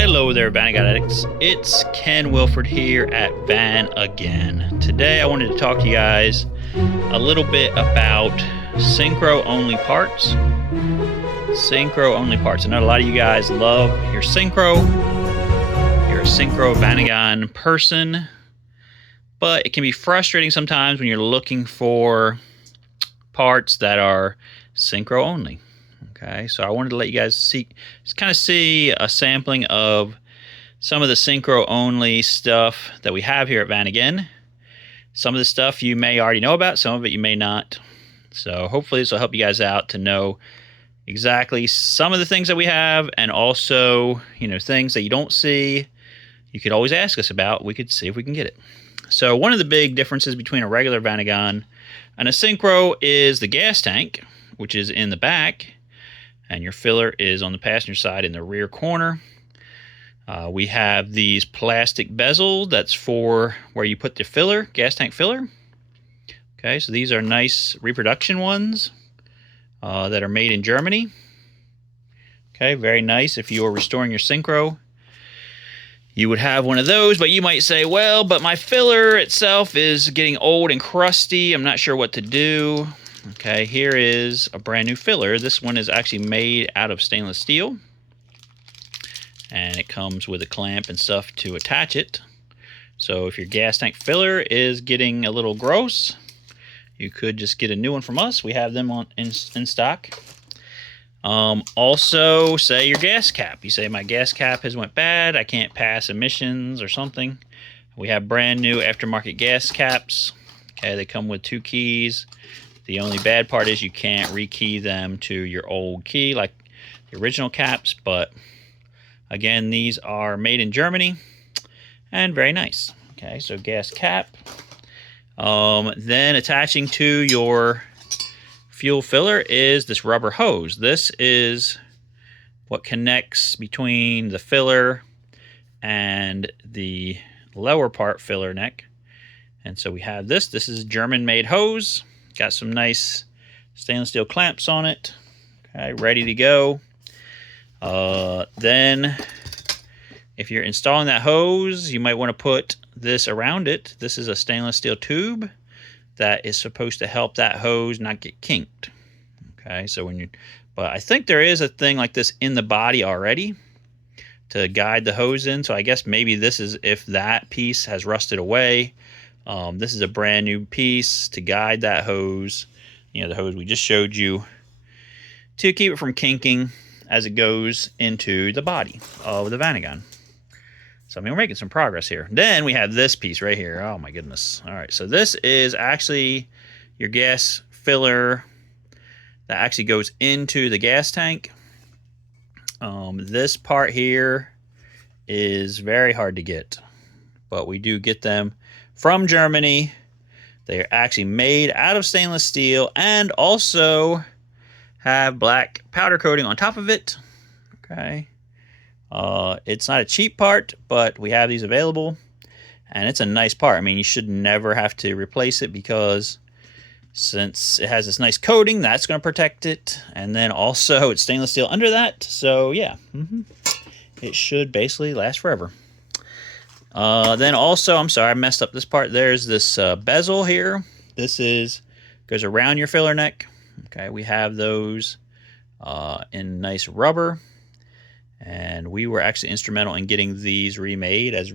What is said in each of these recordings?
Hello there, VanAgain addicts. It's Ken Wilford here at VanAgain. Today I wanted to talk to you guys a little bit about Syncro only parts. Syncro only parts. I know a lot of you guys love your Syncro. You're a Syncro Vanagon person, but it can be frustrating sometimes when you're looking for parts that are Syncro only. Okay, so I wanted to let you guys see a sampling of some of the Syncro only stuff that we have here at VanAgain. Some of the stuff you may already know about, some of it you may not. So hopefully this will help you guys out to know exactly some of the things that we have, and also, things that you don't see, you could always ask us about. We could see if we can get it. So one of the big differences between a regular VanAgain and a Syncro is the gas tank, which is in the back, and your filler is on the passenger side in the rear corner. We have these plastic bezels. That's for where you put the filler, gas tank filler. Okay, so these are nice reproduction ones that are made in Germany. Okay, very nice. If you are restoring your Syncro, you would have one of those, but you might say, well, but my filler itself is getting old and crusty. I'm not sure what to do. Okay, here is a brand new filler. This one is actually made out of stainless steel, and it comes with a clamp and stuff to attach it. So if your gas tank filler is getting a little gross, you could just get a new one from us. We have them in stock. Also, say your gas cap. You say, my gas cap has went bad, I can't pass emissions or something. We have brand new aftermarket gas caps. Okay, they come with 2 keys. The only bad part is you can't rekey them to your old key like the original caps, but again, these are made in Germany and very nice. Okay, so gas cap. Then attaching to your fuel filler is this rubber hose. This is what connects between the filler and the lower part filler neck. And so we have this. This is a German-made hose. Got some nice stainless steel clamps on it. Okay, ready to go. Then if you're installing that hose, you might want to put this around it. This is a stainless steel tube that is supposed to help that hose not get kinked. Okay, so but I think there is a thing like this in the body already to guide the hose in. So I guess maybe this is if that piece has rusted away. This is a brand new piece to guide that hose, the hose we just showed you, to keep it from kinking as it goes into the body of the VanAgain. So, we're making some progress here. Then we have this piece right here. Oh, my goodness. All right, so this is actually your gas filler that actually goes into the gas tank. This part here is very hard to get, but we do get them from Germany. They are actually made out of stainless steel and also have black powder coating on top of it. Okay. It's not a cheap part, but we have these available, and it's a nice part. You should never have to replace it, because since it has this nice coating, that's going to protect it. And then also it's stainless steel under that. So yeah, it should basically last forever. Then also, I'm sorry, I messed up this part. There's this bezel here. This goes around your filler neck. Okay, we have those in nice rubber, and we were actually instrumental in getting these remade as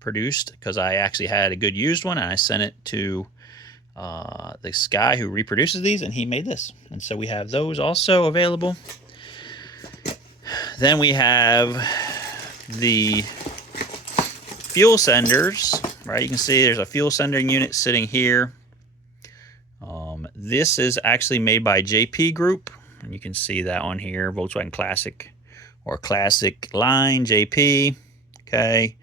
produced, because I actually had a good used one, and I sent it to this guy who reproduces these, and he made this. And so we have those also available. Then we have the fuel senders, right? You can see there's a fuel sending unit sitting here. This is actually made by JP Group, and you can see that on here, Volkswagen Classic or Classic Line JP. Okay,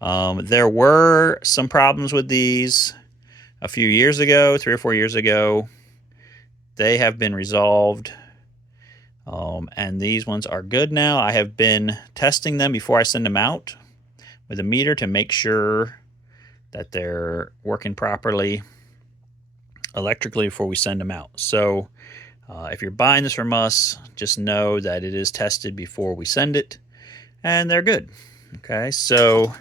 there were some problems with these a few years ago, 3 or 4 years ago. They have been resolved. And these ones are good now. I have been testing them before I send them out with a meter to make sure that they're working properly electrically before we send them out. So If you're buying this from us, just know that it is tested before we send it, and they're good. Okay, so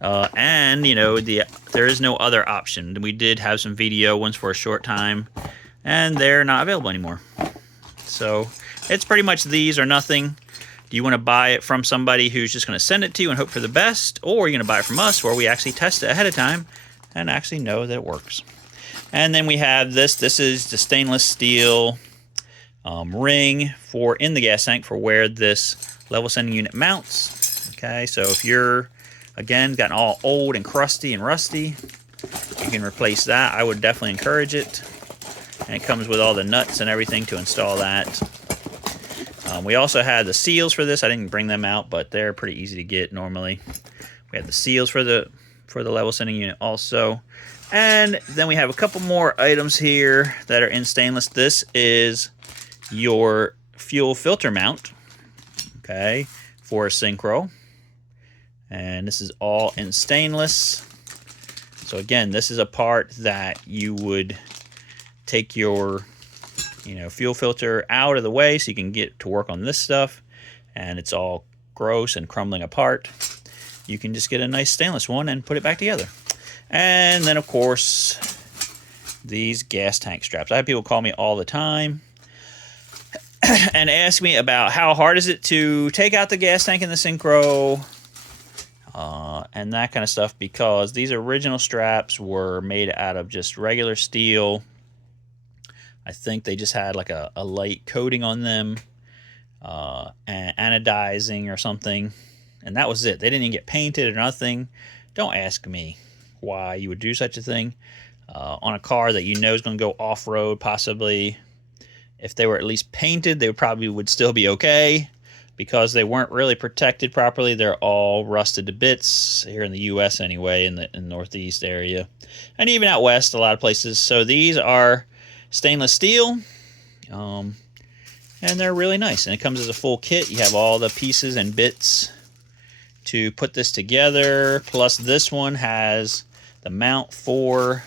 and you know, there is no other option. We did have some video ones for a short time, and they're not available anymore. So it's pretty much these or nothing. Do you want to buy it from somebody who's just going to send it to you and hope for the best, or are you going to buy it from us where we actually test it ahead of time and actually know that it works? And then we have this. This is the stainless steel ring for in the gas tank for where this level sending unit mounts. Okay, so if you're, again, gotten all old and crusty and rusty, you can replace that. I would definitely encourage it. And it comes with all the nuts and everything to install that. We also had the seals for this. I didn't bring them out, but they're pretty easy to get normally. We have the seals for the level sending unit also. And then we have a couple more items here that are in stainless. This is your fuel filter mount, okay, for a Syncro. And this is all in stainless. So again, this is a part that you would take your fuel filter out of the way so you can get to work on this stuff, and it's all gross and crumbling apart. You can just get a nice stainless one and put it back together. And then of course these gas tank straps. I have people call me all the time and ask me about how hard is it to take out the gas tank in the Syncro and that kind of stuff, because these original straps were made out of just regular steel. I think they just had like a light coating on them, and anodizing or something, and that was it. They didn't even get painted or nothing. Don't ask me why you would do such a thing on a car that you know is going to go off-road possibly. If they were at least painted, they probably would still be okay, because they weren't really protected properly. They're all rusted to bits here in the U.S. anyway, in the Northeast area, and even out west, a lot of places. So these are stainless steel, and they're really nice, and it comes as a full kit. You have all the pieces and bits to put this together, plus this one has the mount for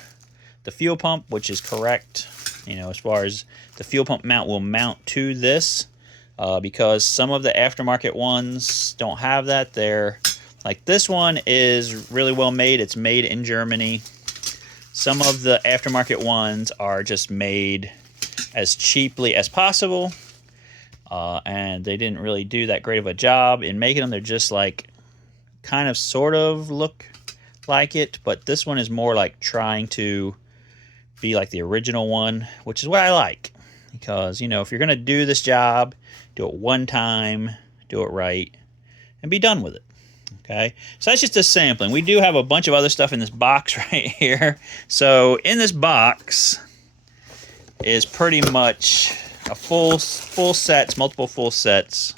the fuel pump, which is correct, as far as the fuel pump mount will mount to this, because some of the aftermarket ones don't have that. They're like, this one is really well made. It's made in Germany. Some of the aftermarket ones are just made as cheaply as possible, and they didn't really do that great of a job in making them. They're just like kind of sort of look like it, but this one is more like trying to be like the original one, which is what I like, because if you're going to do this job, do it one time, do it right, and be done with it. Okay, so that's just a sampling. We do have a bunch of other stuff in this box right here. So in this box is pretty much a full sets, multiple full sets.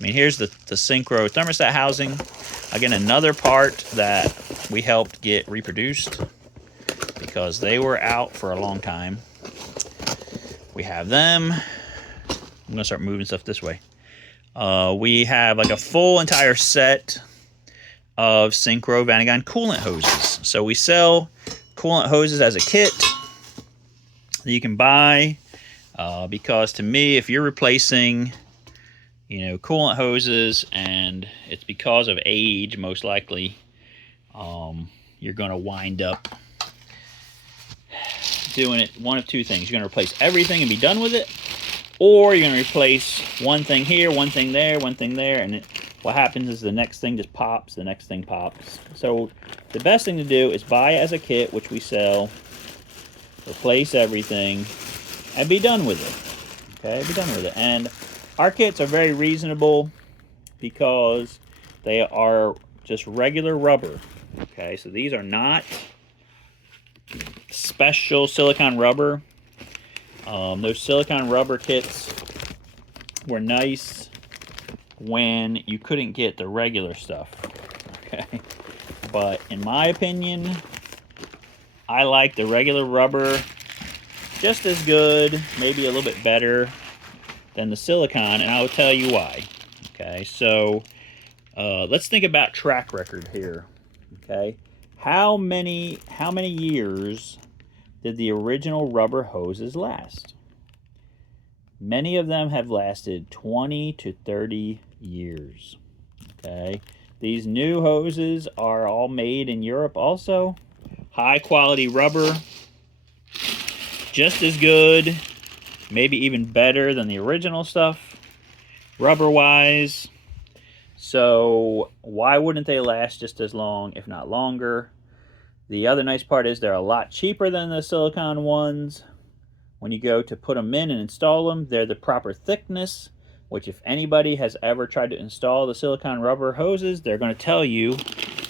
I mean, here's the Syncro thermostat housing. Again, another part that we helped get reproduced because they were out for a long time. We have them. I'm gonna start moving stuff this way. We have like a full entire set of Syncro Vanagon coolant hoses. So we sell coolant hoses as a kit that you can buy, because to me, if you're replacing coolant hoses, and it's because of age most likely, you're going to wind up doing it one of two things. You're going to replace everything and be done with it, or you're going to replace one thing here, one thing there, one thing there, and what happens is the next thing just pops, the next thing pops. So the best thing to do is buy it as a kit, which we sell, replace everything, and be done with it. Okay, be done with it. And our kits are very reasonable because they are just regular rubber. Okay, so these are not special silicone rubber. Those silicone rubber kits were nice when you couldn't get the regular stuff, okay? But in my opinion, I like the regular rubber just as good, maybe a little bit better than the silicone, and I'll tell you why. Okay, so let's think about track record here. Okay, how many years did the original rubber hoses last? Many of them have lasted 20 to 30 years. Okay, these new hoses are all made in Europe also. High quality rubber, just as good, maybe even better than the original stuff, rubber wise. So why wouldn't they last just as long, if not longer? The other nice part is they're a lot cheaper than the silicone ones. When you go to put them in and install them, they're the proper thickness, which if anybody has ever tried to install the silicone rubber hoses, they're going to tell you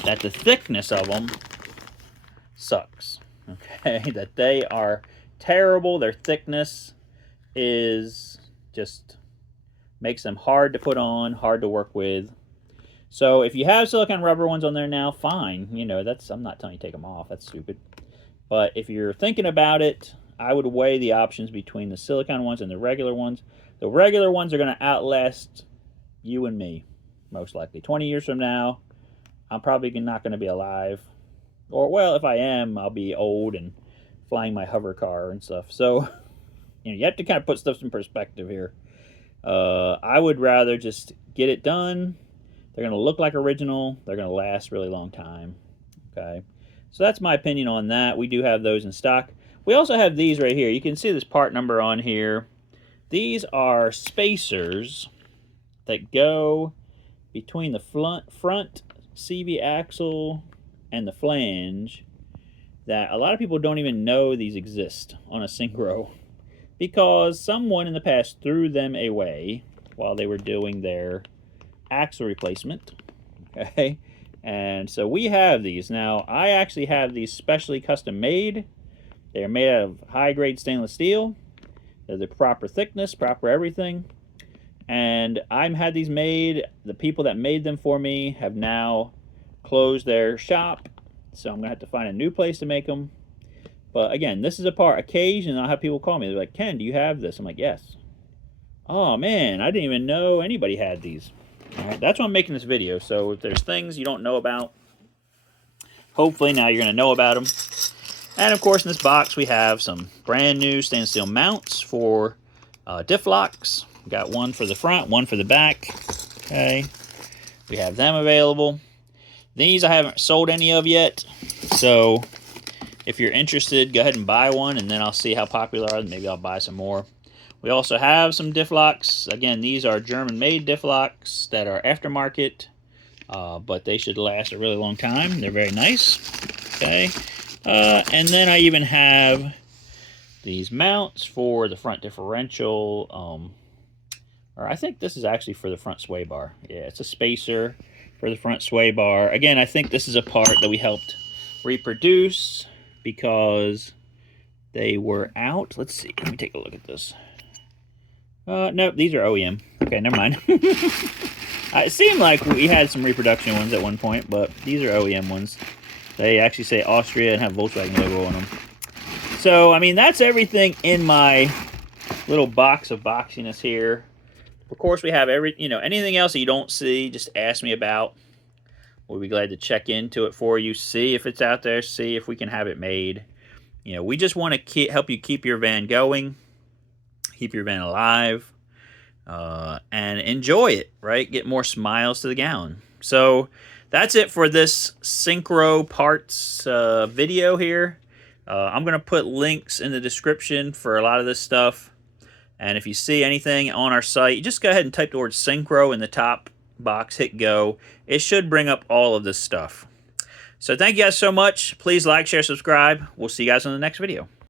that the thickness of them sucks. Okay, that they are terrible. Their thickness is just makes them hard to put on, hard to work with. So if you have silicone rubber ones on there now, fine. You know, I'm not telling you to take them off. That's stupid. But if you're thinking about it, I would weigh the options between the silicone ones and the regular ones. The regular ones are going to outlast you and me, most likely. 20 years from now, I'm probably not going to be alive. Or, well, if I am, I'll be old and flying my hover car and stuff. So, you know, you have to kind of put stuff in perspective here. I would rather just get it done. They're going to look like original. They're going to last a really long time. Okay, so that's my opinion on that. We do have those in stock. We also have these right here. You can see this part number on here. These are spacers that go between the front CV axle and the flange that a lot of people don't even know these exist on a Syncro because someone in the past threw them away while they were doing their axle replacement. Okay, and so we have these. Now, I actually have these specially custom made. They're made out of high-grade stainless steel. They're the proper thickness, proper everything. And I've had these made. The people that made them for me have now closed their shop, so I'm going to have to find a new place to make them. But again, this is a part. Occasionally, I'll have people call me. They're like, Ken, do you have this? I'm like, yes. Oh, man, I didn't even know anybody had these. All right, that's why I'm making this video. So if there's things you don't know about, hopefully now you're going to know about them. And of course, in this box, we have some brand new stainless steel mounts for diff locks. We got one for the front, one for the back. Okay, we have them available. These I haven't sold any of yet. So if you're interested, go ahead and buy one, and then I'll see how popular they are. Maybe I'll buy some more. We also have some diff locks. Again, these are German-made diff locks that are aftermarket, but they should last a really long time. They're very nice. Okay. And then I even have these mounts for the front differential, or I think this is actually for the front sway bar. Yeah, it's a spacer for the front sway bar. Again, I think this is a part that we helped reproduce because they were out. Let's see, let me take a look at this. Nope, these are OEM. Okay, never mind. It seemed like we had some reproduction ones at one point, but these are OEM ones. They actually say Austria and have Volkswagen logo on them. So, I mean, that's everything in my little box of boxiness here. Of course, we have anything else that you don't see, just ask me about. We'll be glad to check into it for you, see if it's out there, see if we can have it made. You know, we just want to help you keep your van going, keep your van alive, and enjoy it, right? Get more smiles to the gallon. So that's it for this Syncro parts video here. I'm going to put links in the description for a lot of this stuff. And if you see anything on our site, just go ahead and type the word Syncro in the top box, hit go. It should bring up all of this stuff. So thank you guys so much. Please like, share, subscribe. We'll see you guys in the next video.